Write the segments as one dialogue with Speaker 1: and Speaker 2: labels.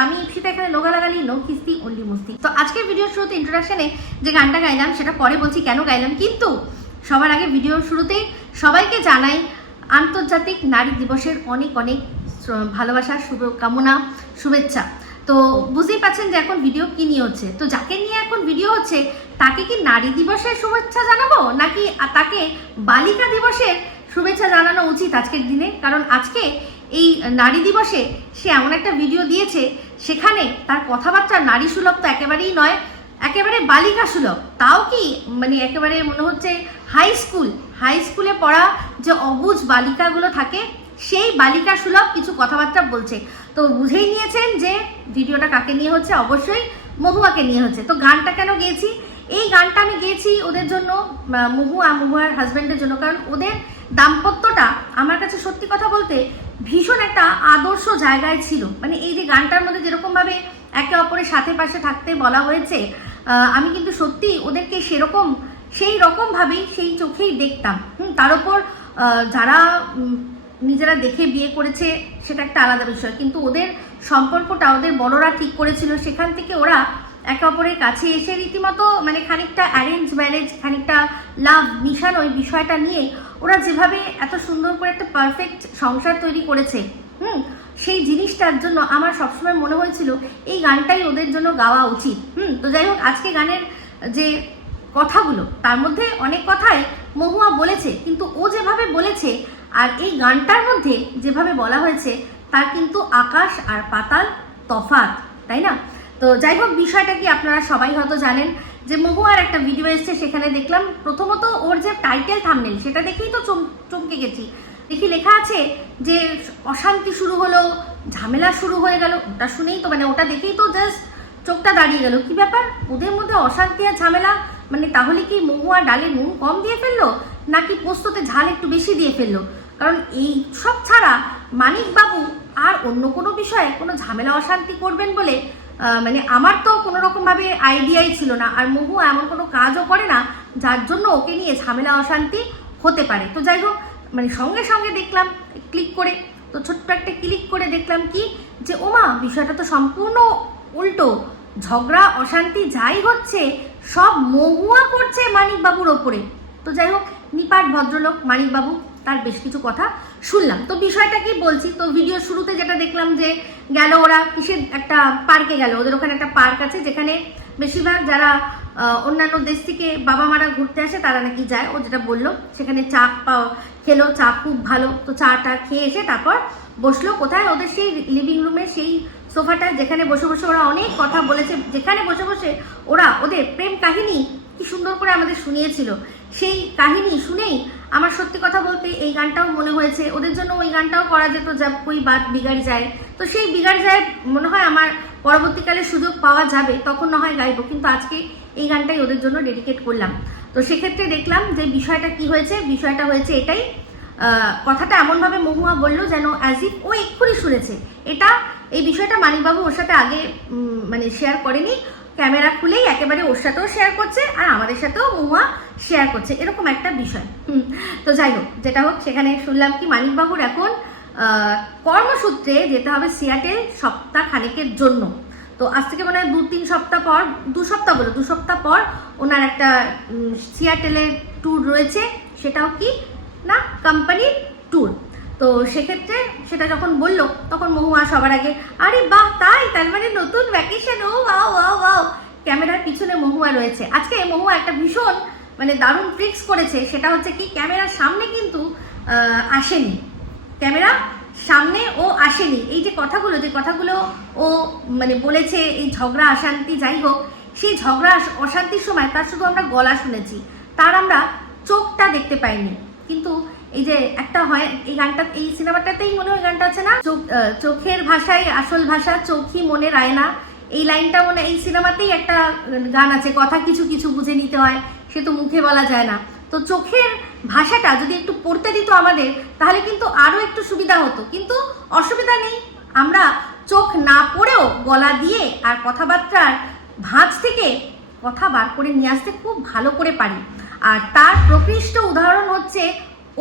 Speaker 1: আমি ইপসিতা এখানে নোগা লাগালি নো কিস্তি অনলি মুস্তি তো আজকের ভিডিওর শুরুতে ইন্ট্রোডাকশনে যে গানটা গাইলাম, সেটা পরে বলছি কেন গাইলাম। কিন্তু সবার আগে ভিডিওর শুরুতেই সবাইকে জানাই, আন্তর্জাতিক নারী দিবসের অনেক অনেক ভালোবাসা, শুভকামনা, শুভেচ্ছা। তো বুঝতেই পাচ্ছেন যে এখন ভিডিও কি নিয়ে হচ্ছে। তো যাকে নিয়ে এখন ভিডিও হচ্ছে, তাকে কি নারী দিবসের শুভেচ্ছা জানাব? নাকি তাকে বালিকা দিবসের শুভেচ্ছা জানানো উচিত আজকের দিনে? কারণ আজকে এই নারী দিবসে সে এমন একটা ভিডিও দিয়েছে সেখানে তার কথাবার্তা নারী সুলভ তো একেবারেই নয়, একেবারে বালিকা সুলভ। তাও কি মানে একেবারে মনে হচ্ছে হাই স্কুল হাই স্কুলে পড়া যে অবুজ বালিকাগুলো থাকে, সেই বালিকা সুলভ কিছু কথাবার্তা বলছে। তো বুঝেই নিয়েছেন যে ভিডিওটা কাকে নিয়ে হচ্ছে? অবশ্যই মহুয়াকে নিয়ে হচ্ছে। তো গানটা কেন গেয়েছি? এই গানটা আমি গেয়েছি ওদের জন্য মহুয়া, মহুয়ার হাজব্যান্ডের জন্য। কারণ ওদের দাম্পত্যটা, আমার কাছে সত্যি কথা বলতে ভীষণ একটা আদর্শ জায়গায় ছিল। মানে এই যে গানটার মধ্যে যেরকমভাবে একে অপরের সাথে পাশে থাকতে বলা হয়েছে আমি কিন্তু সত্যি ওদেরকে সেরকম, সেই রকমভাবেই সেই চোখেই দেখতাম। হুম, তার উপর যারা নিজেরা দেখে বিয়ে করেছে, সেটা একটা আলাদা বিষয়। কিন্তু ওদের সম্পর্কটা, ওদের বড়রা ঠিক করেছিল, সেখান থেকে ওরা একে অপরের কাছে এসে রীতিমতো মানে খানিকটা অ্যারেঞ্জ ম্যারেজ খানিকটা লাভ মিশানো ওই বিষয়টা নিয়ে ওরা যেভাবে এত সুন্দর করে একটা পারফেক্ট সংসার তৈরি করেছে, হুম? সেই জিনিসটার জন্য আমার সবসময় মনে হয়েছিল এই গানটাই ওদের জন্য গাওয়া উচিত, হুম? তো যাই হোক, আজকে গানের যে কথাগুলো, তার মধ্যে অনেক কথাই মহুয়া বলেছে, কিন্তু ও যেভাবে বলেছে আর এই গানটার মধ্যে যেভাবে বলা হয়েছে, তার কিন্তু আকাশ আর পাতাল তফাৎ, তাই না? তো যাই হোক বিষয়টা কি আপনারা সবাই হয়তো জানেন যে মহুয়ার একটা ভিডিও এসছে, সেখানে দেখলাম প্রথমত ওর যে টাইটেল থামনেল সেটা দেখেই তো চম- চমকে গেছি। দেখি লেখা আছে যে অশান্তি শুরু হলো, ঝামেলা শুরু হয়ে গেল, ওটা শুনেই তো মানে ওটা দেখেই তো জাস্ট চোখটা দাঁড়িয়ে গেল। কি ব্যাপার? ওদের মধ্যে অশান্তি আর ঝামেলা? মানে তাহলে কি মহুয়া ডালে নুন কম দিয়ে ফেলল? নাকি পোস্ততে ঝাল একটু বেশি দিয়ে ফেলল? কারণ এই সব ছাড়া মানিকবাবু আর অন্য কোনো বিষয়ে কোনো ঝামেলা অশান্তি করবেন বলে মানে আমার তো কোনো রকমভাবে আইডিয়াই ছিল না। আর মহু এমন কোনো কাজও করে না, যার জন্য ওকে নিয়ে ঝামেলা, অশান্তি হতে পারে। তো যাই হোক মানে সঙ্গে সঙ্গে দেখলাম ক্লিক করে, তো ছোট্ট একটা ক্লিক করে দেখলাম কি, যে ওমা, বিষয়টা তো সম্পূর্ণ উল্টো। ঝগড়া, অশান্তি যাই হচ্ছে, সব মহুয়া করছে মানিকবাবুর ওপরে। তো যাই হোক, নিপাট ভদ্রলোক, মানিকবাবু, তার বেশ কিছু কথা শুনলাম। তো বিষয়টা কি বলছি? তো ভিডিও শুরুতে যেটা দেখলাম যে গেল ওরা কিসের একটা পার্কে গেল। ওদের ওখানে একটা পার্ক আছে যেখানে বেশিরভাগ যারা অন্যান্য দেশ থেকে বাবা মারা ঘুরতে আসে তারা নাকি যায়। ও যেটা বলল, সেখানে চা পাও, খেলো, চা খুব ভালো। তো চাটা খেয়ে এসে তারপর বসল কোথায়? ওদের সেই লিভিং রুমে সেই সোফাটা যেখানে বসে বসে ওরা অনেক কথা বলেছে। যেখানে বসে বসে ওরা ওদের প্রেম কাহিনী কি সুন্দর করে আমাদের শুনিয়েছিল। সেই কাহিনী শুনেই আমার সত্যি কথা বলতে এই গানটাও মনে হয়েছে। ওদের জন্য ওই গানটাও করা যেত যাব কই বাদ বিগাড় যায়। তো সেই বিগাড় যায় মনে হয় আমার পরবর্তীকালে সুযোগ পাওয়া যাবে, তখন না হয় গাইবো। কিন্তু আজকে এই গানটাই ওদের জন্য ডেডিকেট করলাম। তো সেক্ষেত্রে দেখলাম যে বিষয়টা কি হয়েছে? বিষয়টা হয়েছে এটাই কথাটা এমনভাবে মহুয়া বলল যেন অ্যাজ ইফ ও এক্ষুনি শুনেছে। এটা, এই বিষয়টা মানিকবাবু ওর সাথে আগে মানে শেয়ার করেনি। ক্যামেরা খুলেই একেবারে ওর সাথেও শেয়ার করছে আর আমাদের সাথেও মহুয়া শেয়ার করছে, এরকম একটা বিষয়। তো যাই হোক, যেটা হোক, সেখানে শুনলাম কি মানিকবাবুর এখন কর্মসূত্রে যেতে হবে সিয়াটেল সপ্তাহ খানেকের জন্য। তো আজ থেকে মনে হয় দু, তিন সপ্তাহ পর, দু সপ্তাহ বলো, দু সপ্তাহ পর ওনার একটা সিয়াটেলের ট্যুর রয়েছে, সেটাও কি? না কোম্পানির ট্যুর তো সেক্ষেত্রে সেটা যখন বলল, তখন মহুয়া সবার আগে, আরে বাহ, তাই? তার মানে নতুন ভ্যাকেশন ও ওয়াও ওয়াও ওয়াও। ক্যামেরার পিছনে মহুয়া রয়েছে। আজকে মহুয়া একটা ভীষণ মানে দারুণ ট্রিক্স করেছে। সেটা হচ্ছে কি, ক্যামেরার সামনে কিন্তু আসেনি। ক্যামেরা সামনে ও আসেনি। এই যে কথাগুলো যে কথাগুলো ও মানে বলেছে, এই ঝগড়া, অশান্তি, যাই হোক, সেই ঝগড়া, অশান্তির সময় তার শুধু আমরা গলা শুনেছি। তার আমরা চোখটা দেখতে পাইনি। কিন্তু এই যে একটা হয়, এই গানটা, এই সিনেমাটাতেই মনে হয় গানটা আছে না? চোখ চোখের ভাষায়, আসল ভাষা, চোখই মনে রায় না। এই লাইনটা মনে, এই সিনেমাতেই একটা গান আছে, কথা কিছু কিছু বুঝে নিতে হয়, সে তো মুখে বলা যায় না। তো চোখের ভাষাটা যদি একটু পড়তে দিত আমাদের, তাহলে কিন্তু আরও একটু সুবিধা হতো। কিন্তু অসুবিধা নেই, আমরা চোখ না পড়েও গলা দিয়ে আর কথাবার্তার ভাঁজ থেকে কথা বার করে নিয়ে আসতে খুব ভালো করে পারি। আর তার প্রকৃষ্ট উদাহরণ হচ্ছে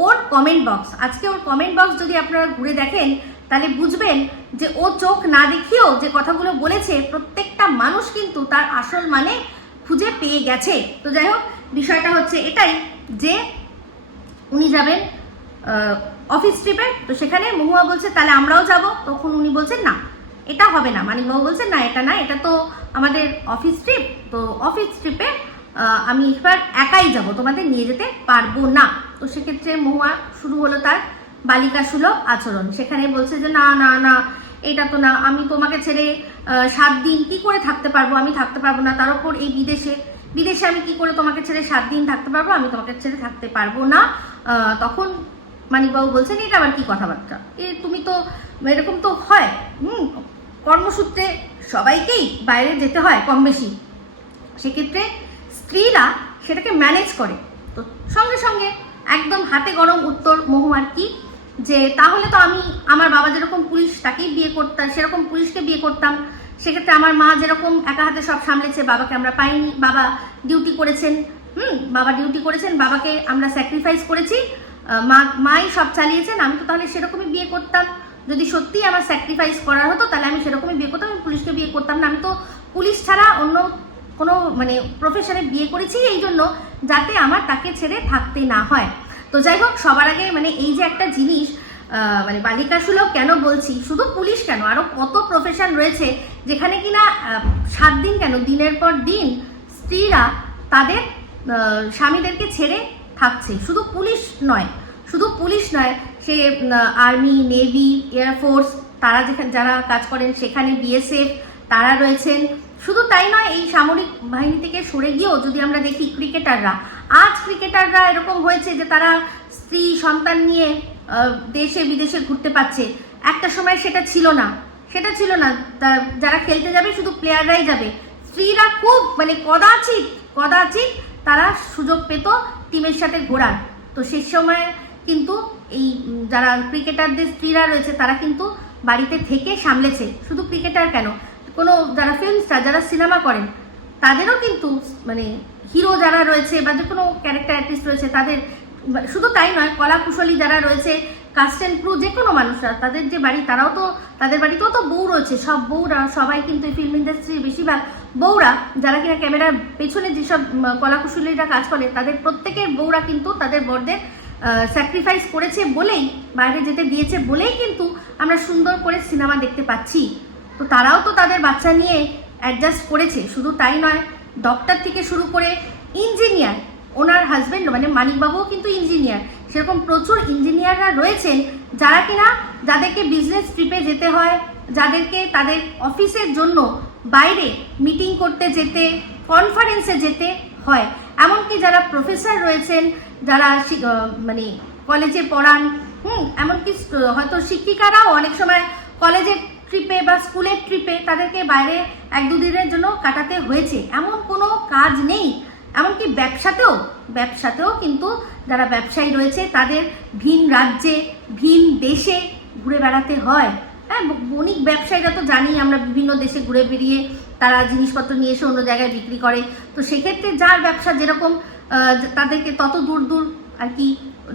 Speaker 1: ওর কমেন্ট বক্স আজকে ওর কমেন্ট বক্স যদি আপনারা ঘুরে দেখেন, তাহলে বুঝবেন যে ও চোখ না দেখিয়েও যে কথাগুলো বলেছে, প্রত্যেকটা মানুষ কিন্তু তার আসল মানে খুঁজে পেয়ে গেছে। তো যাই হোক, বিষয়টা হচ্ছে এটাই যে উনি যাবেন অফিস ট্রিপে তো সেখানে মহুয়া বলছে, তাহলে আমরাও যাব। তখন উনি বলছেন, না, এটা হবে না। মানিকবাবু বলছেন, না, এটা না, এটা তো আমাদের অফিস ট্রিপ তো অফিস ট্রিপে আমি এবার একাই যাব, তোমাদের নিয়ে যেতে পারব না। তো সেক্ষেত্রে মহুয়া শুরু হলো তার বালিকা সুলভ আচরণ। সেখানে বলছে যে, না না না, এটা তো না, আমি তোমাকে ছেড়ে সাত দিন কি করে থাকতে পারব? আমি থাকতে পারব না, তার উপর এই বিদেশে বিদেশে আমি কি করে তোমাকে ছেড়ে সাত দিন থাকতে পারব? আমি তোমাকে ছেড়ে থাকতে পারব না। তখন মানিকবাবু বলছেন, এটা আবার কি কথাবার্তা? এ, তুমি তো, এরকম তো হয়, হুম, কর্মসূত্রে সবাইকেই বাইরে যেতে হয় কম বেশি। সেক্ষেত্রে স্ত্রীরা সেটাকে ম্যানেজ করে। তো সঙ্গে সঙ্গে একদম হাতে গরম উত্তর মহুয়ার কি? যে তাহলে তো আমি আমার বাবা যেরকম পুলিশ তাকেই বিয়ে করতাম, সেরকম পুলিশকে বিয়ে করতাম। সেক্ষেত্রে আমার মা যেরকম একা হাতে সব সামলেছে, বাবাকে আমরা পাইনি, বাবা ডিউটি করেছেন, হুম, বাবা ডিউটি করেছেন, বাবাকে আমরা স্যাক্রিফাইস করেছি মা, মাই সব চালিয়েছেন, আমি তো তাহলে সেরকমই বিয়ে করতাম। যদি সত্যিই আমার স্যাক্রিফাইস করার হতো, তাহলে আমি সেরকমই বিয়ে করতাম আমি পুলিশকে বিয়ে করতাম না। আমি তো পুলিশ ছাড়া অন্য কোনো মানে প্রফেশনে বিয়ে করেছি এই জন্য যাতে আমার তাকে ছেড়ে থাকতে না হয়। তো যাই হোক, সবার আগে মানে এই যে একটা জিনিস মানে বালিকা সুলভ কেন বলছি? শুধু পুলিশ কেন? আরও কত প্রফেশন রয়েছে যেখানে কিনা সাত দিন কেন? দিনের পর দিন স্ত্রীরা তাদের স্বামীদেরকে ছেড়ে থাকছে। শুধু পুলিশ নয়, শুধু পুলিশ নয়, সে আর্মি, নেভি এয়ারফোর্স তারা যেখানে, যারা কাজ করেন সেখানে বিএসএফ তারা রয়েছেন। শুধু তাই নয়, এই সামরিক বাহিনী থেকে সরে গিয়েও যদি আমরা দেখি ক্রিকেটাররা, আজ ক্রিকেটাররা এরকম হয়েছে যে তারা স্ত্রী, সন্তান নিয়ে দেশে, বিদেশে ঘুরতে পারছে। একটা সময় সেটা ছিল না। সেটা ছিল না। যারা খেলতে যাবে শুধু প্লেয়াররাই যাবে। স্ত্রীরা খুব মানে কদাচিৎ কদাচিৎ তারা সুযোগ পেত টিমের সাথে ঘোরার। তো সেই সময় কিন্তু এই যারা ক্রিকেটারদের স্ত্রীরা রয়েছে, তারা কিন্তু বাড়িতে থেকে সামলেছে। শুধু ক্রিকেটার কেন? কোনো যারা ফিল্ম স্টার যারা সিনেমা করেন তাদেরও কিন্তু মানে হিরো যারা রয়েছে বা যে কোনো ক্যারেক্টার আর্টিস্ট রয়েছে তাদের শুধু তাই নয় কলা কুশলী যারা রয়েছে কাস্ট অ্যান্ড ক্রু যে কোনো মানুষরা তাদের যে বাড়ি তারাও তো তাদের বাড়িতেও তো বউ রয়েছে। সব বউরা সবাই কিন্তু এই ফিল্ম ইন্ডাস্ট্রির বেশিরভাগ বউরা যারা কিনা ক্যামেরার পেছনে যেসব উম, কলা কুশলীরা কাজ করে তাদের প্রত্যেকের বউরা কিন্তু তাদের বরদের স্যাক্রিফাইস করেছে বলেই বাইরে যেতে দিয়েছে বলেই কিন্তু আমরা সুন্দর করে সিনেমা দেখতে পাচ্ছি। তো তারাও তো তাদের বাচ্চা নিয়ে অ্যাডজাস্ট করেছে, শুধু তাই নয় ডক্টর থেকে শুরু করে ইঞ্জিনিয়ার ওনার হাজব্যান্ড মানে মানিকবাবুও কিন্তু ইঞ্জিনিয়ার সেরকম প্রচুর ইঞ্জিনিয়াররা রয়েছেন যারা কিনা যাদেরকে বিজনেস ট্রিপে যেতে হয়, যাদেরকে তাদের অফিসের জন্য বাইরে মিটিং করতে যেতে কনফারেন্সে যেতে হয়। এমনকি যারা প্রফেসর রয়েছেন, যারা মানে কলেজে পড়ান, হুম, এমনকি হয়তো শিক্ষিকারাও অনেক সময় কলেজের ট্রিপে বা স্কুলের ট্রিপে তাদেরকে বাইরে এক দুদিনের জন্য কাটাতে হয়েছে। এমন কোনো কাজ নেই। এমনকি ব্যবসাতেও ব্যবসাতেও কিন্তু যারা ব্যবসায়ী রয়েছে, তাদের ভিন রাজ্যে, ভিন দেশে ঘুরে বেড়াতে হয়। হ্যাঁ বণিক ব্যবসায়ীরা তো জানি আমরা বিভিন্ন দেশে ঘুরে বেরিয়ে তারা জিনিসপত্র নিয়ে এসে অন্য জায়গায় বিক্রি করে। তো সেক্ষেত্রে যার ব্যবসা যেরকম তাদেরকে তত দূর দূর আর কি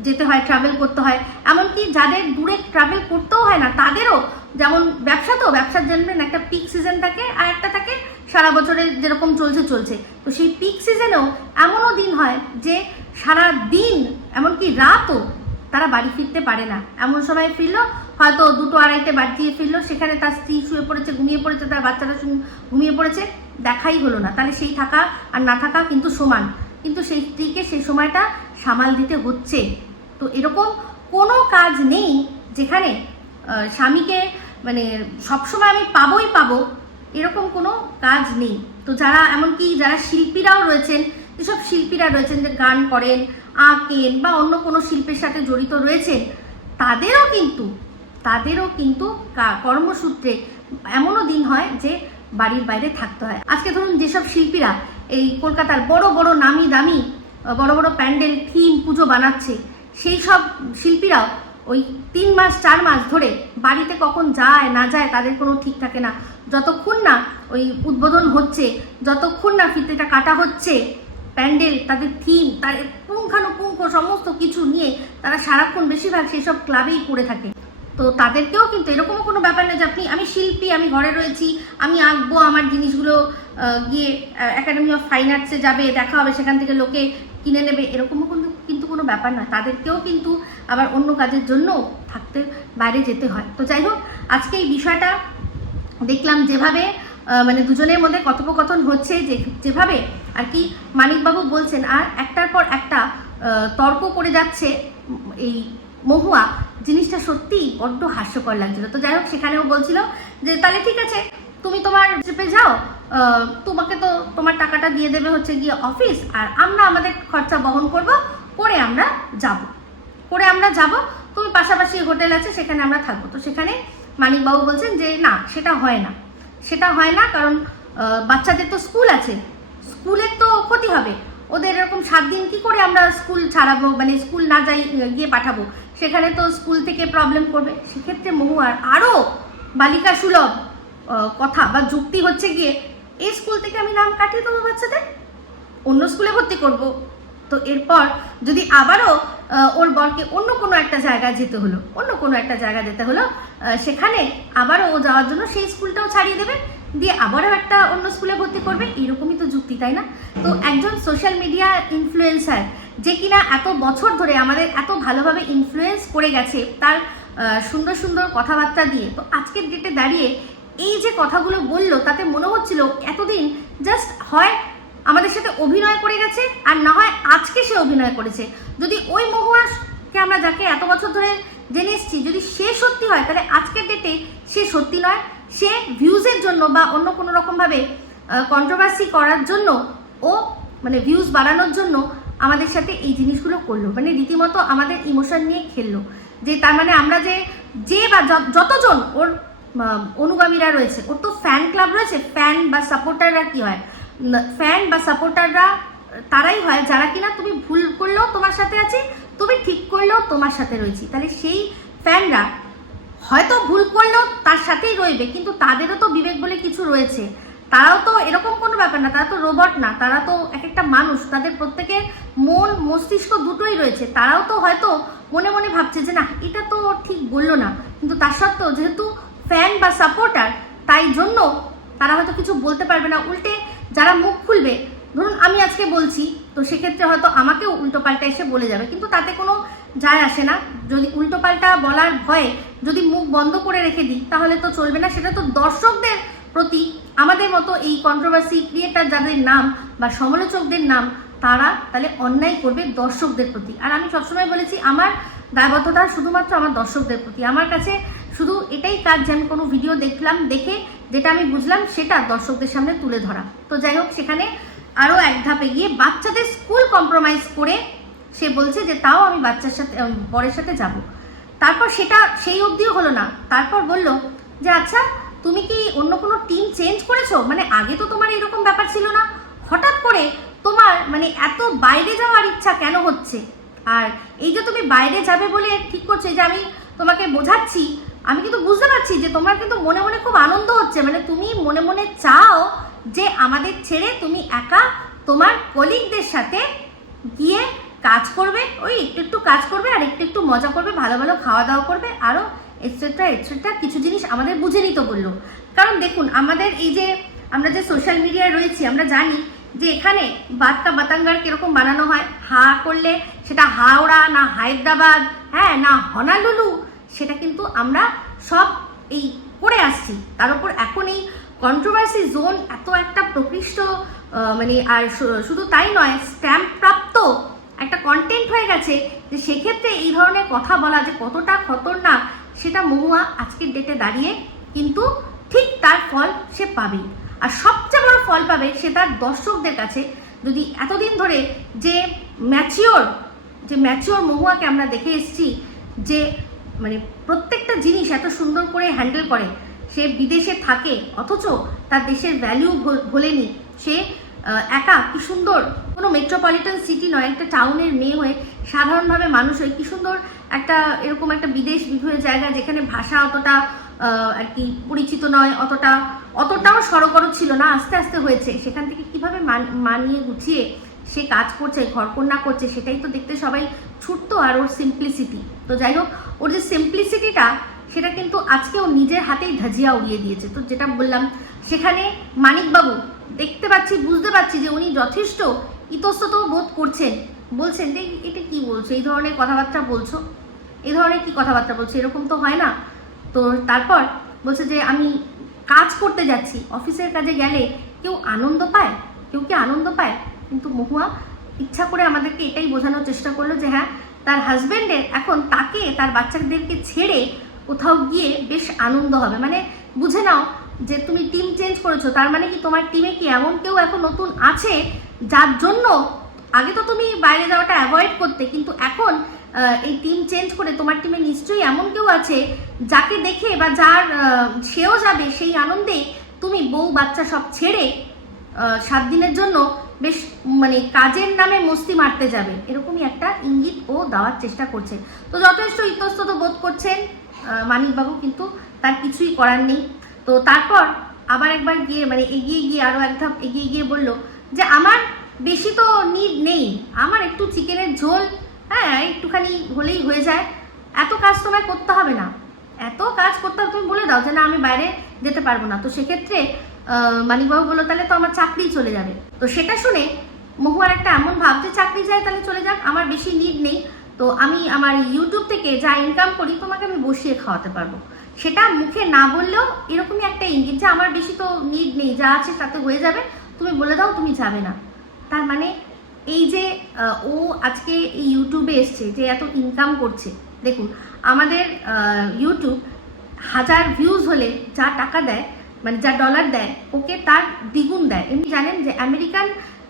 Speaker 1: যেতে হয় ট্রাভেল করতে হয়। এমনকি যাদের দূরে ট্রাভেল করতেও হয় না, তাদেরও যেমন ব্যবসা তো ব্যবসার জন্য একটা পিক সিজন থাকে আর একটা থাকে সারা বছরে যেরকম চলছে চলছে। তো সেই পিক সিজনেও এমনও দিন হয় যে সারা দিন, এমনকি রাতও তারা বাড়ি ফিরতে পারে না। এমন সময় ফিরলো, হয়তো দুটো আড়াইটে দিয়ে ফিরলো, সেখানে তার স্ত্রী শুয়ে পড়েছে, ঘুমিয়ে পড়েছে, তার বাচ্চারা ঘুমিয়ে পড়েছে, দেখাই হলো না। তাহলে সেই থাকা আর না থাকা কিন্তু সমান। কিন্তু সেই স্ত্রীকে সেই সময়টা সামাল দিতে হচ্ছে। তো এরকম কোনো কাজ নেই যেখানে স্বামীকে মানে সবসময় আমি পাবোই পাবো, এরকম কোনো কাজ নেই। তো যারা, এমনকি যারা শিল্পীরাও রয়েছেন, যেসব শিল্পীরা রয়েছেন যে গান করেন, আঁকেন বা অন্য কোনো শিল্পের সাথে জড়িত রয়েছেন, তাদেরও কিন্তু তাদেরও কিন্তু কর্মসূত্রে এমনও দিন হয় যে বাড়ির বাইরে থাকতে হয়। আজকে ধরুন যেসব শিল্পীরা এই কলকাতার বড় বড় নামি দামি, বড় বড় প্যান্ডেল, থিম, পুজো বানাচ্ছে, সেই সব শিল্পীরাও ওই তিন মাস, চার মাস ধরে বাড়িতে কখন যায়, না যায় তাদের কোনো ঠিক থাকে না। যতক্ষণ না ওই উদ্বোধন হচ্ছে, যতক্ষণ না ফিতেটা কাটা হচ্ছে, প্যান্ডেল, তাদের থিম তাদের পুঙ্খানুপুঙ্খ সমস্ত কিছু নিয়ে তারা সারাক্ষণ বেশিরভাগ সেসব ক্লাবেই করে থাকে। তো তাদেরকেও কিন্তু এরকমও কোনো ব্যাপার না যে আপনি, আমি শিল্পী, আমি ঘরে রয়েছি, আমি আঁকবো, আমার জিনিসগুলো গিয়ে একাডেমি অফ ফাইন আর্টসে যাবে, দেখা হবে, সেখান থেকে লোকে কিনে নেবে, এরকমও কিন্তু কিন্তু কোনো ব্যাপার না তাদেরকেও কিন্তু আবার অন্য কাজের জন্য থাকতে, বাইরে যেতে হয়। তো যাই হোক আজকে এই বিষয়টা দেখলাম যেভাবে মানে দুজনের মধ্যে কথোপকথন হচ্ছে যে যেভাবে আর কি মানিকবাবু বলছেন, আর একটার পর একটা তর্ক করে যাচ্ছে এই মহুয়া। জিনিসটা সত্যিই বড্ড হাস্যকর লাগছিল। তো যাই হোক সেখানেও বলছিল যে, তাহলে ঠিক আছে, তুমি তোমার ট্রিপে যাও তোমাকে তো তোমার টাকাটা দিয়ে দেবে হচ্ছে গিয়ে অফিস আর আমরা আমাদের খরচা বহন করব, করে আমরা যাব। করে আমরা যাব। তুমি পাশাপাশি হোটেল আছে, সেখানে আমরা থাকব। তো সেখানে মানিকবাবু বলছেন যে, না, সেটা হয় না। সেটা হয় না কারণ বাচ্চাদের তো স্কুল আছে। স্কুলের তো ক্ষতি হবে। ওদের এরকম সাত দিন কি করে আমরা স্কুল ছাড়াবো? মানে স্কুল না যাই গিয়ে পাঠাবো? সেখানে তো স্কুল থেকে প্রবলেম করবে। সেক্ষেত্রে মহুয়ার আরও বালিকা সুলভ কথা বা যুক্তি হচ্ছে গিয়ে, এই স্কুল থেকে আমি নাম কাটিয়ে দেবো বাচ্চাদের? অন্য স্কুলে ভর্তি করব? তো এরপর যদি আবারও ওর বরকে অন্য কোনো একটা জায়গায় যেতে হলো, অন্য কোনো একটা জায়গায় যেতে হলো সেখানে আবারও ও যাওয়ার জন্য সেই স্কুলটাও ছাড়িয়ে দেবে, দিয়ে আবারও একটা অন্য স্কুলে ভর্তি করবে, এরকমই তো যুক্তি, তাই না? তো একজন সোশ্যাল মিডিয়া ইনফ্লুয়েন্সার যে কিনা এত বছর ধরে আমাদের এত ভালোভাবে ইনফ্লুয়েন্স করে গেছে তার সুন্দর সুন্দর কথাবার্তা দিয়ে, তো আজকের ডেটে দাঁড়িয়ে এই যে কথাগুলো বলল, তাতে মনে হচ্ছিল এতদিন জাস্ট হয় আমাদের সাথে অভিনয় করে গেছে, আর না হয় আজকে সে অভিনয় করেছে। যদি ওই মহুয়াকে আমরা যাকে এত বছর ধরে জেনে এসেছি, যদি সে সত্যি হয়, তাহলে আজকের ডেটে সে সত্যি নয়। সে ভিউজের জন্য বা অন্য কোনো রকমভাবে কন্ট্রোভার্সি করার জন্য ও মানে ভিউজ বাড়ানোর জন্য আমাদের সাথে এই জিনিসগুলো করল। মানে রীতিমতো আমাদের ইমোশন নিয়ে খেললো। যে তার মানে আমরা যে যে বা যতজন ওর অনুগামীরা রয়েছে, ওর তো ফ্যান ক্লাব রয়েছে ফ্যান বা সাপোর্টাররা কি হয়? ফ্যান বা সাপোর্টাররা তারাই হয়, যারা কিনা তুমি ভুল করলেও তোমার সাথে আছে, তুমি ঠিক করলেও তোমার সাথে রয়েছি। তাহলে সেই ফ্যানরা হয়তো ভুল করলেও তার সাথেই রইবে, কিন্তু তাদেরও তো বিবেক বলে কিছু রয়েছে। তারাও তো এরকম কোনো ব্যাপার না, তারা তো রোবট না, তারা তো এক একটা মানুষ, তাদের প্রত্যেকের মন, মস্তিষ্ক দুটোই রয়েছে। তারাও তো হয়তো মনে মনে ভাবছে যে না, এটা তো ঠিক বলল না। কিন্তু তার সত্ত্বেও যেহেতু ফ্যান বা সাপোর্টার তাই জন্য তারা হয়তো কিছু বলতে পারবে না। উল্টে যারা মুখ খুলবে ধরুন আমি আজকে বলছি, তো সেক্ষেত্রে হয়তো আমাকেও উল্টোপাল্টা এসে বলে যাবে, কিন্তু তাতে কোনো যায় আসে না। যদি উল্টোপাল্টা বলার ভয়ে যদি মুখ বন্ধ করে রেখে দিই, তাহলে তো চলবে না। সেটা তো দর্শকদের প্রতি আমাদের মতো এই কন্ট্রোভার্সি ক্রিয়েটার যাদের নাম বা সমালোচকদের নাম, তারা তাহলে অন্যায় করবে দর্শকদের প্রতি। আর আমি সবসময় বলেছি, আমার দায়বদ্ধতা শুধুমাত্র আমার দর্শকদের প্রতি। আমার কাছে শুধু এটাই কাজ যে আমি কোনো ভিডিও দেখলাম, দেখে যেটা আমি বুঝলাম, সেটা দর্শকদের সামনে তুলে ধরা। তো যাই হোক, সেখানে আরও এক ধাপে গিয়ে বাচ্চাদের স্কুল কম্প্রোমাইজ করে সে বলছে যে, তাও আমি বাচ্চার সাথে বরের সাথে যাব। তারপর সেটা সেই অবধিও হলো না। তারপর বলল যে আচ্ছা তুমি কি অন্য কোনো টিম চেঞ্জ করেছ? মানে আগে তো তোমার এরকম ব্যাপার ছিল না। হঠাৎ করে তোমার মানে এত বাইরে যাওয়ার ইচ্ছা কেন হচ্ছে? আর এই যে তুমি বাইরে যাবে বলে ঠিক করছে যে আমি তোমাকে বোঝাচ্ছি, আমি কিন্তু বুঝতে পারছি যে তোমার কিন্তু মনে মনে খুব আনন্দ হচ্ছে। মানে তুমি মনে মনে চাও যে আমাদের ছেড়ে তুমি একা তোমার কলিগদের সাথে গিয়ে কাজ করবে, ওই একটু একটু কাজ করবে আর একটু একটু মজা করবে, ভালো ভালো খাওয়া দাওয়া করবে আরও এটসেট্রা এটসেট্রা কিছু জিনিস আমাদের বুঝে নিতে বলল। কারণ দেখুন, আমাদের এই যে আমরা যে সোশ্যাল মিডিয়ায় রয়েছি, আমরা জানি যে এখানে বাতকা বাতাঙ্গার কীরকম বানানো হয়। হা করলে সেটা হাওড়া, না হায়দ্রাবাদ হ্যাঁ না হনালুলু, সেটা কিন্তু আমরা সব এই করে আসছি। তার উপর এখন এই কন্ট্রোভার্সি জোন এত একটা প্রকৃষ্ট মানে আর শুধু তাই নয় স্ট্যাম্প প্রাপ্ত একটা কন্টেন্ট হয়ে গেছে, যে সেক্ষেত্রে এই ধরনের কথা বলা যে কতটা খতরনাক, সেটা মহুয়া আজকের ডেটে দাঁড়িয়ে কিন্তু ঠিক তার ফল সে পাবে। আর সবচেয়ে বড় ফল পাবে সে তার দর্শকদের কাছে। যদি এতদিন ধরে যে ম্যাচিওর যে ম্যাচিওর মহুয়াকে আমরা দেখে এসেছি, যে মানে প্রত্যেকটা জিনিস এত সুন্দর করে হ্যান্ডেল করে সে বিদেশে থাকে, অথচ তার দেশের ভ্যালু ভোলেনি। সে একা, কি সুন্দর। কোনো মেট্রোপলিটন সিটি নয়, একটা টাউনের মেয়ে হয়ে সাধারণভাবে মানুষ হয়ে, কি সুন্দর একটা, এরকম একটা বিদেশ বিধুয়ের জায়গা যেখানে ভাষা অতটা আর কি পরিচিত নয়, অতটা, অতটাও সড়গড় ছিল না, আস্তে আস্তে হয়েছে। সেখান থেকে কীভাবে মান- মানিয়ে গুছিয়ে সে কাজ করছে ঘরকন্যা করছে, সেটাই তো দেখতে সবাই ছুটতো আর ওর সিম্পলিসিটি তো যাই হোক, ওর যে সিম্পলিসিটিটা সেটা কিন্তু আজকেও নিজের হাতেই ধাজিয়া উড়িয়ে দিয়েছে। তো যেটা বললাম, সেখানে মানিকবাবু দেখতে পাচ্ছি, বুঝতে পারছি যে উনি যথেষ্ট ইতস্তত বোধ করছেন। বলছেন যে এটা কি বলছো? এই ধরনের কথাবার্তা বলছো? এই ধরনের কি কথাবার্তা বলছো? এরকম তো হয় না? তো তারপর বলছে যে, আমি কাজ করতে যাচ্ছি। অফিসের কাজে গেলে কেউ আনন্দ পায়? কেউ কি আনন্দ পায়? কিন্তু মহুয়া ইচ্ছা করে আমাদেরকে এটাই বোঝানোর চেষ্টা করল যে হ্যাঁ তার হাজবেন্ডের এখন তাকে, তার বাচ্চাদেরকে ছেড়ে কোথাও গিয়ে বেশ আনন্দ হবে। মানে বুঝে নাও যে তুমি টিম চেঞ্জ করেছ, তার মানে কি তোমার টিমে কি এমন কেউ এখন নতুন আছে যার জন্য আগে তো তুমি বাইরে যাওয়াটা অ্যাভয়েড করতে, কিন্তু এখন এই টিম চেঞ্জ করে তোমার টিমে নিশ্চয়ই এমন কেউ আছে যাকে দেখে বা যার সেও যাবে সেই আনন্দে তুমি বউ বাচ্চা সব ছেড়ে সাত দিনের জন্য বেশ মানে কাজের নামে মস্তি মারতে যাবে। এরকমই একটা ইঙ্গিত ও দেওয়ার চেষ্টা করছে। তো যথেষ্ট ইতস্তত বোধ করছেন মানিকবাবু কিন্তু তার কিছুই করার নেই। তো তারপর আবার একবার গিয়ে মানে এগিয়ে গিয়ে আরও এক ধাপ এগিয়ে গিয়ে বলল যে, আমার বেশি তো নিড নেই। আমার একটু চিকেনের ঝোল হ্যাঁ একটুখানি হলেই হয়ে যায়। এত কাজ তোমায় করতে হবে না। এত কাজ করতে হবে, তুমি বলে দাও যে, না, আমি বাইরে যেতে পারব না। তো সেক্ষেত্রে মানিকবাবু বলল, তাহলে তো আমার চাকরিই চলে যাবে। তো সেটা শুনে মহুয়ার একটা এমন ভাব যে, চাকরি যায়, তাহলে চলে যাক। আমার বেশি নিড নেই। তো আমি আমার ইউটিউব থেকে যা ইনকাম করি, তোমাকে আমি বসিয়ে খাওয়াতে পারব। সেটা মুখে না বললেও এরকমই একটা ইঙ্গিত, যে আমার বেশি তো নিড নেই, যা আছে তাতে হয়ে যাবে। তুমি বলে দাও, তুমি যাবে না। তার মানে এই যে ও আজকে এই ইউটিউবে এসছে, যে এত ইনকাম করছে, দেখুন, আমাদের ইউটিউব হাজার ভিউজ হলে যা টাকা দেয় মানে যা ডলার দেয়, ওকে তার দ্বিগুণ দেয়। এমনি জানেন যে আমেরিকান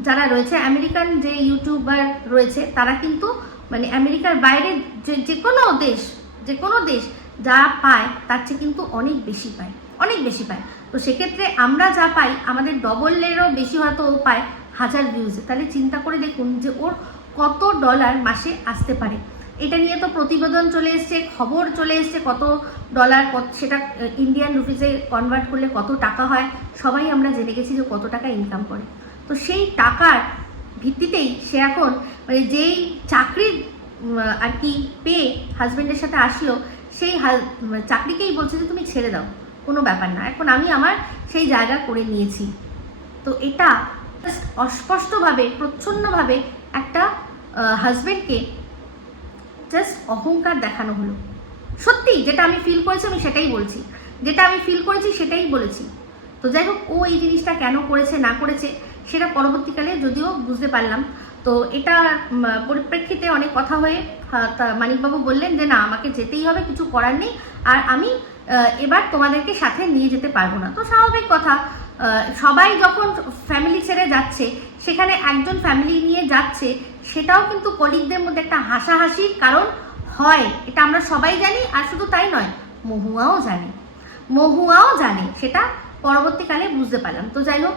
Speaker 1: যারা রয়েছে আমেরিকান যে ইউটিউবার রয়েছে, তারা কিন্তু মানে আমেরিকার বাইরে যে যে কোনো দেশ, যে কোনো দেশ যা পায়, তার চেয়ে কিন্তু অনেক বেশি পায়, অনেক বেশি পায়। তো সেক্ষেত্রে আমরা যা পাই, আমাদের ডবলেরও বেশি হয়তো ও পায় হাজার ভিউজে তাহলে চিন্তা করে দেখুন যে ওর কত ডলার মাসে আসতে পারে। এটা নিয়ে তো প্রতিবেদন চলে এসছে, খবর চলে এসছে কত ডলার সেটা ইন্ডিয়ান রুপিসে কনভার্ট করলে কত টাকা হয়, সবাই আমরা জেনে গেছি যে কত টাকা ইনকাম করে। তো সেই টাকার ভিত্তিতেই সে এখন মানে যেই চাকরির আর কি পেয়ে হাজবেন্ডের সাথে আসলো, সেই মানে চাকরিকেই বলছে যে তুমি ছেড়ে দাও, কোনো ব্যাপার না। এখন আমি আমার সেই জায়গা করে নিয়েছি। তো এটা অস্পষ্টভাবে, প্রচ্ছন্নভাবে একটা হাজবেন্ডকে জাস্ট অহংকার দেখানো হলো। সত্যি, যেটা আমি ফিল করেছি, আমি সেটাই বলছি। যেটা আমি ফিল করেছি, সেটাই বলেছি। তো যাই হোক, ও এই জিনিসটা কেন করেছে, না করেছে সেটা পরবর্তীকালে যদিও বুঝতে পারলাম। তো এটা পরিপ্রেক্ষিতে অনেক কথা হয়ে মানিকবাবু বললেন যে, না, আমাকে যেতেই হবে, কিছু করার নেই। আর আমি এবার তোমাদেরকে সাথে নিয়ে যেতে পারব না। তো স্বাভাবিক কথা সবাই যখন ফ্যামিলি ছেড়ে যাচ্ছে, সেখানে একজন ফ্যামিলি নিয়ে যাচ্ছে, সেটাও কিন্তু কলিগদের মধ্যে একটা হাসাহাসির কারণ হয়। এটা আমরা সবাই জানি, আর শুধু তাই নয়, মহুয়াও জানে। মহুয়াও জানে, সেটা পরবর্তীকালে বুঝতে পারলাম। তো যাই হোক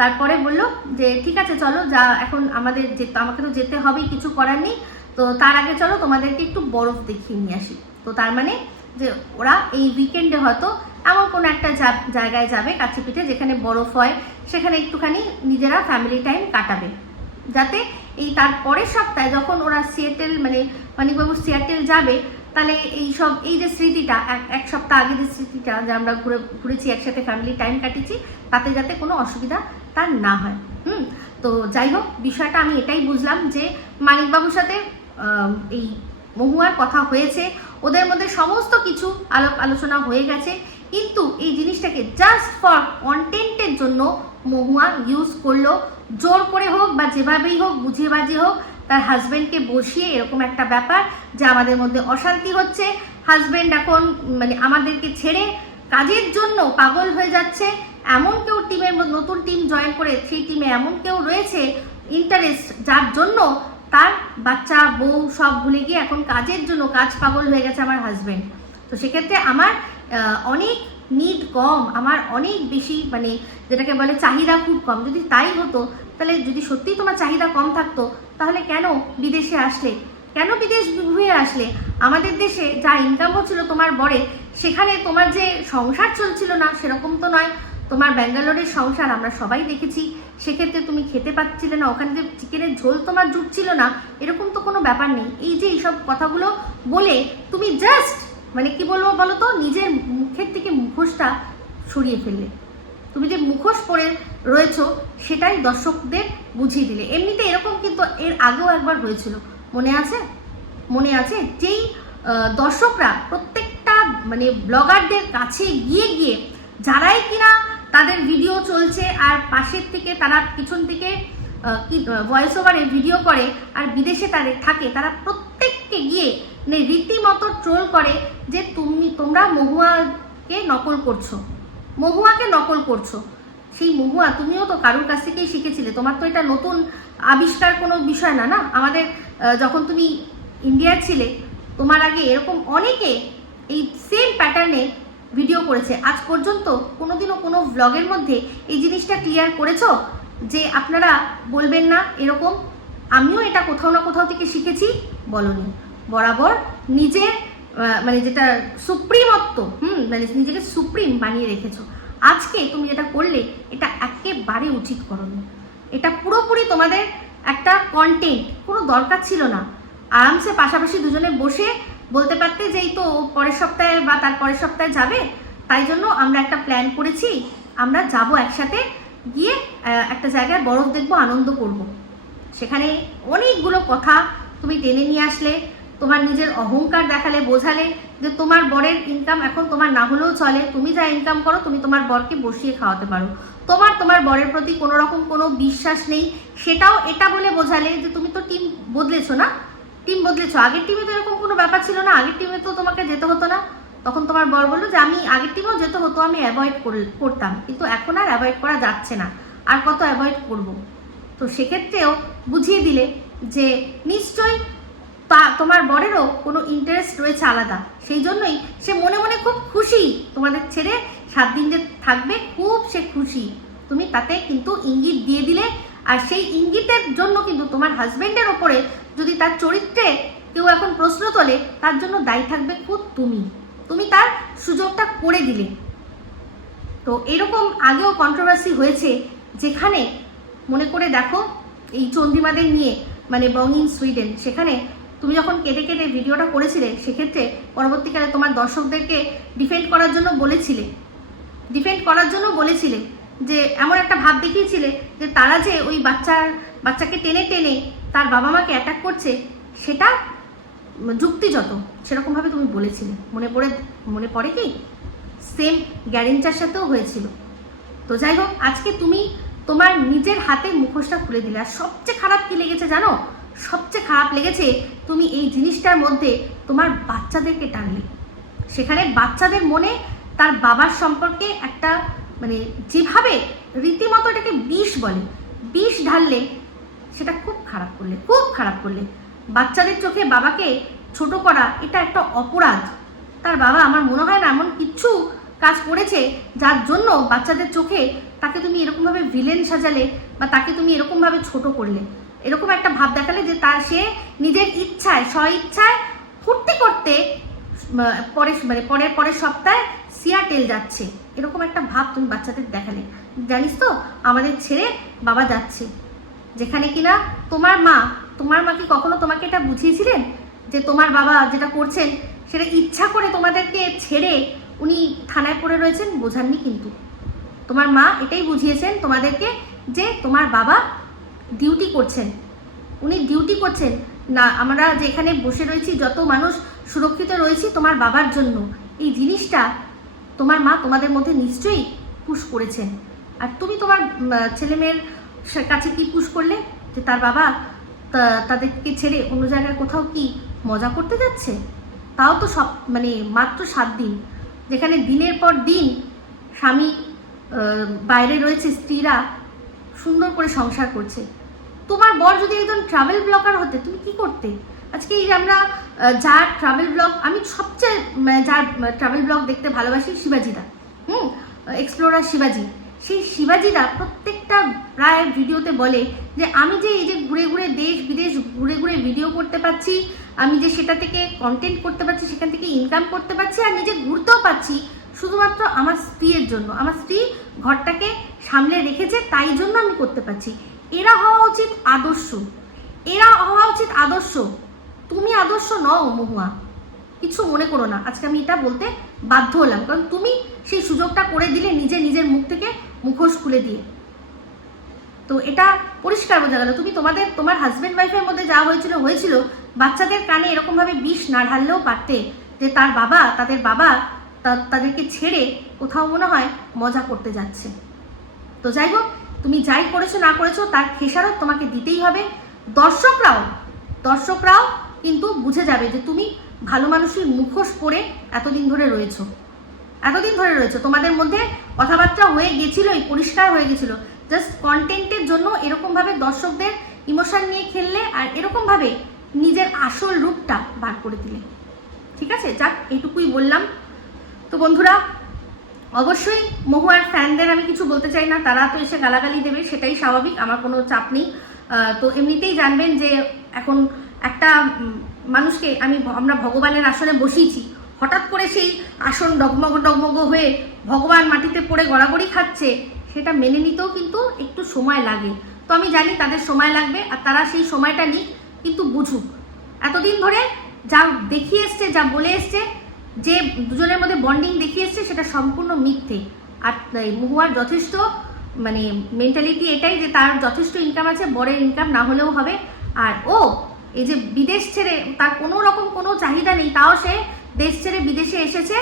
Speaker 1: তারপরে বলল যে, ঠিক আছে, চলো, যা, এখন আমাদের যে আমাকে তো যেতে হবেই, কিছু করার নেই। তো তার আগে চলো, তোমাদেরকে একটু বরফ দেখিয়ে নিয়ে আসি। তো তার মানে যে, ওরা এই উইকেন্ডে হয়তো এমন কোনো একটা জায়গায় যাবে কাছে পিঠে যেখানে বরফ হয়, সেখানে একটুখানি নিজেরা ফ্যামিলি টাইম কাটাবে। যাতে এই তার পরের সপ্তাহে যখন ওরা সিয়াটেল মানে মানিকবাবু সিয়াটেল যাবে তাহলে এই সব, এই যে স্মৃতিটা, এক সপ্তাহ আগে যে স্মৃতিটা, যে আমরা ঘুরে, ঘুরেছি, একসাথে ফ্যামিলি টাইম কাটিয়েছি, তাতে যাতে কোনো অসুবিধা তার না হয়। হুম? তো যাই হোক, বিষয়টা আমি এটাই বুঝলাম যে মানিকবাবুর সাথে এই মহুয়ার কথা হয়েছে, ওদের মধ্যে সমস্ত কিছু আলোপ আলোচনা হয়ে গেছে, কিন্তু এই জিনিসটাকে জাস্ট ফর কন্টেন্টের জন্য মহুয়া ইউজ করল, জোর করে হোক বা যেভাবেই হোক, বুঝিয়ে বাজিয়ে হোক তার হাজব্যান্ডকে বসিয়ে এরকম একটা ব্যাপার যে আমাদের মধ্যে অশান্তি হচ্ছে। হাজব্যান্ড এখন মানে আমাদেরকে ছেড়ে কাজের জন্য পাগল হয়ে যাচ্ছে। এমন কেউ টিমের নতুন টিম জয়েন করে সেই টিমে এমন কেউ রয়েছে ইন্টারেস্ট যার জন্য তার বাচ্চা, বউ সব ভুলে গিয়ে এখন কাজের জন্য কাজ পাগল হয়ে গেছে আমার হাজব্যান্ড তো সেক্ষেত্রে আমার অনেক নিড কম। আমার অনেক বেশি মানে যেটাকে বলে চাহিদা খুব কম। যদি তাই হতো তাহলে যদি সত্যিই তোমার চাহিদা কম থাকতো, তাহলে কেন বিদেশে আসলে? কেন বিদেশ ঘুরে আসলে? আমাদের দেশে যা ইনকাম হচ্ছিল তোমার বরে, সেখানে তোমার যে সংসার চলছিল না, সেরকম তো নয়। তোমার ব্যাঙ্গালোরের সংসার আমরা সবাই দেখেছি। সেক্ষেত্রে তুমি খেতে পাচ্ছিলে না, ওখানে যে চিকেনের ঝোল তোমার জুটছিল না, এরকম তো কোনো ব্যাপার নেই। এই যে এইসব কথাগুলো বলে তুমি জাস্ট মানে কি বলব বলো তো? নিজের মুখের থেকে মুখোশটা সরিয়ে ফেললে। তুমি যে মুখোশ পরে রয়েছো, সেটাই দর্শকদের বুঝিয়ে দিলে। এমনিতে এরকম কিন্তু এর আগেও একবার হয়েছিল। মনে আছে? মনে আছে? যেই দর্শকরা প্রত্যেকটা মানে ব্লগারদের কাছে গিয়ে গিয়ে, যারাই কিনা তাদের ভিডিও চলছে আর পাশের থেকে তারা পিছন থেকে কি ভয়েস ওভারে ভিডিও করে আর বিদেশে তাদের থাকে, তারা প্রত্যেককে গিয়ে মানে রীতিমতো ট্রোল করে যে তুমি, তোমরা মহুয়াকে নকল করছ। মহুয়াকে নকল করছ। সেই মহুয়া, তুমিও তো কারোর কাছ থেকেই শিখেছিলে। তোমার তো এটা নতুন আবিষ্কার কোনো বিষয় না না? আমাদের যখন তুমি ইন্ডিয়ায় ছিলে, তোমার আগে এরকম অনেকে এই সেম প্যাটার্নে ভিডিও করেছে। আজ পর্যন্ত কোনোদিনও কোনো ভ্লগের মধ্যে এই জিনিসটা ক্লিয়ার করেছ? যে আপনারা বলবেন না এরকম, আমিও এটা কোথাও না কোথাও থেকে শিখেছি? বলনি। বরাবর নিজের মানে যেটা সুপ্রিমত্ব, হুম মানে নিজেকে সুপ্রিম বানিয়ে রেখেছো। আজকে তুমি যেটা করলে, এটা একেবারে উচিত করনি। এটা পুরোপুরি তোমাদের একটা কন্টেন্ট কোনো দরকার ছিল না। আরামসে পাশাপাশি দুজনে বসে বলতে পারতে যে, এই তো পরের সপ্তাহে বা তার পরের সপ্তাহে যাবে। তাই জন্য আমরা একটা প্ল্যান করেছি। আমরা যাব একসাথে গিয়ে একটা জায়গায় বরফ দেখব, আনন্দ করব। সেখানে অনেকগুলো কথা তুমি টেনে নিয়ে আসলে তোমার নিজের অহংকার দেখালে বোঝালে যে তোমার বরের ইনকাম এখন তোমার না হলেও চলে। তুমি যা ইনকাম করো, তুমি তোমার বরকে বসিয়ে খাওয়াতে পারো। তোমার তোমার বরের প্রতি কোনো রকম কোনো বিশ্বাস নেই। সেটাও এটা বলে বোঝালে যে তুমি তো টিম বদলেছো না? টিম বদলেছো। আগের টিমে তো এরকম কোনো ব্যাপার ছিল না। আগের টিমে তো তোমাকে যেতে হতো না। তখন তোমার বর বলল যে, আমি আগের টিমেও যেতে হতো, আমি অ্যাভয়েড করতাম। কিন্তু এখন আর অ্যাভয়েড করা যাচ্ছে না। আর কত অ্যাভয়েড করব? তো সেক্ষেত্রেও বুঝিয়ে দিলে যে, নিশ্চয়ই তা তোমার বরেরও কোনো ইন্টারেস্ট রয়েছে আলাদা। সেই জন্যই সে মনে মনে খুব খুশি। তোমাদের ছেড়ে সাত দিন যে থাকবে, খুব সে খুশি। তুমি তাতে কিন্তু ইঙ্গিত দিয়ে দিলে। আর সেই ইঙ্গিতের জন্য কিন্তু তোমার হাজবেন্ডের ওপরে যদি তার চরিত্রে কেউ এখন প্রশ্ন তোলে, তার জন্য দায়ী থাকবে খুব তুমি। তুমি তার সুযোগটা করে দিলে। তো এরকম আগেও কন্ট্রোভার্সি হয়েছে, যেখানে মনে করে দেখো এই চন্দ্রিমাদের নিয়ে মানে বং ইন সুইডেন, সেখানে তুমি যখন কেটে কেটে ভিডিওটা করেছিলে, সেক্ষেত্রে পরবর্তীকালে তোমার দর্শকদেরকে ডিফেন্ড করার জন্য বলেছিলে। ডিফেন্ড করার জন্য বলেছিলে যে, এমন একটা ভাব দেখিয়েছিলে যে, তারা যে ওই বাচ্চার, বাচ্চাকে টেনে টেনে তার বাবা মাকে অ্যাটাক করছে, সেটা যুক্তিযত, সেরকমভাবে তুমি বলেছিলে। মনে পড়ে মনে পড়ে কি? সেম গ্যারেঞ্চার সাথেও হয়েছিল। তো যাই হোক, আজকে তুমি তোমার নিজের হাতে মুখোশটা খুলে দিলে। আর সবচেয়ে খারাপ কি লেগেছে জানো? সবচেয়ে খারাপ লেগেছে তুমি এই জিনিসটার মধ্যে তোমার বাচ্চাদেরকে টানলে। সেখানে বাচ্চাদের মনে তার বাবার সম্পর্কে একটা মানে যেভাবে রীতিমতো এটাকে বিষ বলে, বিষ ঢাললে সেটা খুব খারাপ করলে, খুব খারাপ করলে। বাচ্চাদের চোখে বাবাকে ছোট করা এটা একটা অপরাধ। তার বাবা আমার মনে হয় না এমন কিচ্ছু কাজ করেছে যার জন্য বাচ্চাদের চোখে তাকে তুমি এরকমভাবে ভিলেন সাজালে বা তাকে তুমি এরকমভাবে ছোট করলে। এরকম একটা ভাব দেখালে যে তার সে নিজের ইচ্ছায় স্ব ইচ্ছায় ফুর্তি করতে পরে মানে পরের পরের সপ্তাহে সিয়াটেল যাচ্ছে। এরকম একটা ভাব তুমি বাচ্চাদের দেখালে। জানিস তো, আমাদের ছেড়ে বাবা যাচ্ছে। যেখানে কিনা তোমার মা তোমার মা কি কখনো তোমাকে এটা বুঝিয়েছিলেন? যে তোমার বাবা যেটা করছেন, সেটা ইচ্ছা করে তোমাদেরকে ছেড়ে উনি থানায় পড়ে রয়েছেন, বোঝাননি কিন্তু। তোমার মা এটাই বুঝিয়েছেন তোমাদেরকে যে তোমার বাবা ডিউটি করছেন। উনি ডিউটি করছেন। না, আমরা যেখানে বসে রয়েছি, যত মানুষ সুরক্ষিত রয়েছি তোমার বাবার জন্য। এই জিনিসটা তোমার মা তোমাদের মধ্যে নিশ্চয়ই পুশ করেছেন। আর তুমি তোমার ছেলে মেয়ের কাছে কি পুশ করলে? যে তার বাবা তাদেরকে ছেড়ে অন্য জায়গায় কোথাও কি মজা করতে যাচ্ছে? তাও তো সব মানে মাত্র সাত দিন। যেখানে দিনের পর দিন স্বামী বাইরে রয়েছে, স্ত্রীরা সুন্দর করে সংসার করছে। তোমার বর যদি একজন ট্রাভেল ব্লগার হতে, তুমি কি করতে? আজকে এই আমরা যার ট্রাভেল ব্লগ আমি সবচেয়ে মানে যার ট্রাভেল ব্লগ দেখতে ভালোবাসি শিবাজিদা। হুম? এক্সপ্লোরার শিবাজি। সেই শিবাজিদা প্রত্যেকটা প্রায় ভিডিওতে বলে যে, আমি যে এই যে ঘুরে ঘুরে দেশ বিদেশ ঘুরে ঘুরে ভিডিও করতে পারছি, আমি যে সেটা থেকে কন্টেন্ট করতে পারছি, সেখান থেকে ইনকাম করতে পারছি আর নিজে ঘুরতেও পারছি, শুধুমাত্র আমার স্ত্রীর জন্য। আমার স্ত্রী ঘরটাকে সামলে রেখেছে, তাই জন্য আমি করতে পারছি। এরা হওয়া উচিত আদর্শ। এরা হওয়া উচিত আদর্শ। তুমি আদর্শ নও, মহুয়া। কিছু মনে করো না। আজকে আমি এটা বলতে বাধ্য হলাম। কারণ তুমি সেই সুযোগটা করে দিলে নিজে নিজের মুখ থেকে মুখোশ খুলে দিয়ে। তো এটা পরিষ্কার বোঝা গেল। তুমি তোমাদের, তোমার হাজব্যান্ড ওয়াইফের মধ্যে যা হয়েছিল হয়েছিল। বাচ্চাদের কানে এরকমভাবে বিষ না ঢাললেও পারতে যে তার বাবা, তাদের বাবা তাদেরকে ছেড়ে কোথাও মনে হয় মজা করতে যাচ্ছে। তো যাই হোক তুমি যাই করেছ না করেছ, তার খেসারত তোমাকে দিতেই হবে। দর্শকরাও দর্শকরাও কিন্তু বুঝে যাবে যে তুমি ভালো মানুষের মুখোশ পরে এতদিন ধরে রয়েছো। এতদিন ধরে রয়েছে। তোমাদের মধ্যে কথাবার্তা হয়ে গেছিলোই, পরিষ্কার হয়ে গেছিল। জাস্ট কন্টেন্টের জন্য এরকমভাবে দর্শকদের ইমোশন নিয়ে খেললে আর এরকমভাবে নিজের আসল রূপটা বার করে দিলে। ঠিক আছে? যাক, এইটুকুই বললাম। তো বন্ধুরা অবশ্যই মহুয়ার ফ্যানদের আমি কিছু বলতে চাই না, তারা তো এসে গালাগালি দেবে, সেটাই স্বাভাবিক, আমার কোনো চাপ নেই। তো এমনিতেই জানবেন যে এখন একটা মানুষকে আমি আমরা ভগবানের আসনে বসিয়েছি, হঠাৎ করে সেই আসন ডগমগ ডগমগ হয়ে ভগবান মাটিতে পড়ে গড়াগড়ি খাচ্ছে, সেটা মেনে নিতেও কিন্তু একটু সময় লাগে। তো আমি জানি তাদের সময় লাগবে, আর তারা সেই সময়টা নিক, কিন্তু বুঝুক। এতদিন ধরে যা দেখিয়ে এসছে, যা বলে এসছে যে দুজনের মধ্যে বন্ডিং দেখিয়ে এসছে, সেটা সম্পূর্ণ মিথ্যে। আর মহুয়ার যথেষ্ট মানে মেন্টালিটি এটাই যে তার যথেষ্ট ইনকাম আছে বরের ইনকাম না হলেও হবে। আর ও, এই যে বিদেশ ছেড়ে, তার কোনো রকম কোনো চাহিদা নেই, তাও সে দেশ ছেড়ে বিদেশে এসেছে,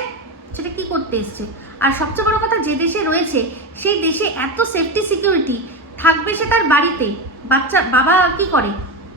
Speaker 1: সেটা কি করতে এসছে? আর সবচেয়ে বড় কথা, যে দেশে রয়েছে, সেই দেশে এত সেফটি সিকিউরিটি থাকবে সে তার বাড়িতে। বাচ্চা, বাবা কি করে?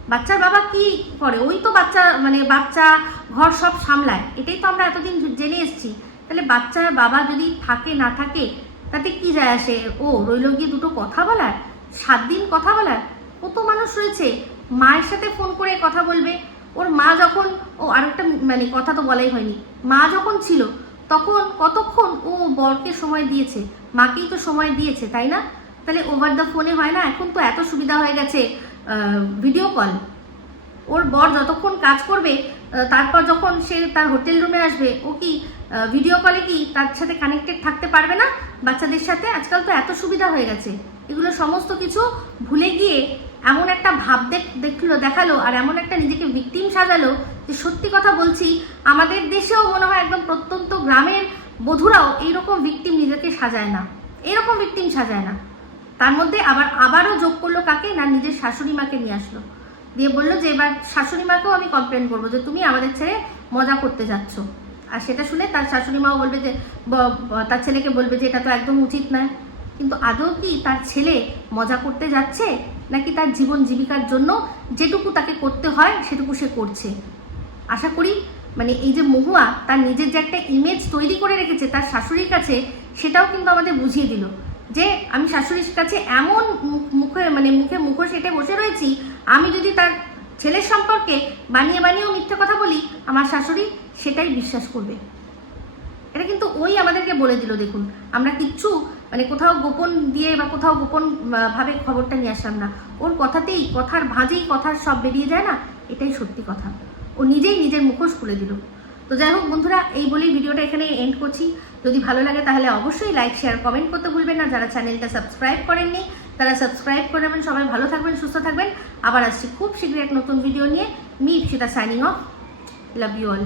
Speaker 1: বাচ্চার বাবা কি করে? ওই তো বাচ্চা মানে বাচ্চা ঘর সব সামলায়। এটাই তো আমরা এতদিন জেনে এসেছি। তাহলে বাচ্চার বাবা যদি থাকে, না থাকে, তাতে কি যায় আসে? ও রইল গিয়ে দুটো কথা বলার? সাত দিন কথা বলার? কত মানুষ রয়েছে। মায়ের সাথে ফোন করে কথা বলবে। ওর মা যখন, ও আরেকটা মানে কথা তো বলাই হয়নি। মা যখন ছিল, তখন কতক্ষণ ও বরকে সময় দিয়েছে? মাকেই তো সময় দিয়েছে, তাই না? তাহলে ওভার দ্য ফোনে হয় না? এখন তো এত সুবিধা হয়ে গেছে। ভিডিও কল ওর বর যতক্ষণ কাজ করবে তারপর যখন সে তার হোটেল রুমে আসবে, ও কি ভিডিও কলে কি তার সাথে কানেক্টেড থাকতে পারবে না? বাচ্চাদের সাথে আজকাল তো এত সুবিধা হয়ে গেছে। এগুলো সমস্ত কিছু ভুলে গিয়ে এমন একটা ভাব দেখ, দেখল, দেখাল, আর এমন একটা নিজেকে ভিকটিম সাজালো যে সত্যি কথা বলছি, আমাদের দেশেও মনে হয় একদম প্রত্যন্ত গ্রামের বধুরাও এইরকম ভিকটিম নিজেকে সাজায় না। এরকম ভিকটিম সাজায় না। তার মধ্যে আবার আবারও যোগ করল কাকে? না নিজের শাশুড়ি মাকে নিয়ে আসলো। দিয়ে বলল যে, এবার শাশুড়ি মাকেও আমি কমপ্লেন করব যে, তুমি আমাদের ছেড়ে মজা করতে যাচ্ছ। আর সেটা শুনে তার শাশুড়ি মাও বলবে যে তার ছেলেকে বলবে যে, এটা তো একদম উচিত নয়। কিন্তু আদৌ কি তার ছেলে মজা করতে যাচ্ছে? নাকি তার জীবন জীবিকার জন্য যেটুকু তাকে করতে হয়, সেটুকু সে করছে? আশা করি মানে এই যে মহুয়া, তার নিজের যে একটা ইমেজ তৈরি করে রেখেছে তার শাশুড়ির কাছে, সেটাও কিন্তু আমাদের বুঝিয়ে দিল। যে আমি শাশুড়ির কাছে এমন মুখ- মানে মুখে মুখোশ এঁটে বসে রয়েছি, আমি যদি তার ছেলের সম্পর্কে বানিয়ে বানিয়েও মিথ্যে কথা বলি, আমার শাশুড়ি সেটাই বিশ্বাস করবে। এটা কিন্তু ওই আমাদেরকে বলে দিল, দেখুন। আমরা কিচ্ছু মানে কোথাও গোপন দিয়ে বা কোথাও গোপন ভাবে খবরটা নিয়ে আসলাম না। ওর কথাতেই, কথার ভাঁজেই কথার সব বেরিয়ে যায় না? এটাই সত্যি কথা। ও নিজেই নিজের মুখোশ খুলে দিল। তো যাই হোক বন্ধুরা, এই বলেই ভিডিওটা এখানে এন্ড করছি। যদি ভালো লাগে তাহলে অবশ্যই লাইক শেয়ার কমেন্ট করতে ভুলবেন না। যারা চ্যানেলটা সাবস্ক্রাইব করেননি, তারা সাবস্ক্রাইব করে নেবেন। সবাই ভালো থাকবেন, সুস্থ থাকবেন। আবার আসছি খুব শীঘ্রই এক নতুন ভিডিও নিয়ে। Me, Ipsita signing off love you all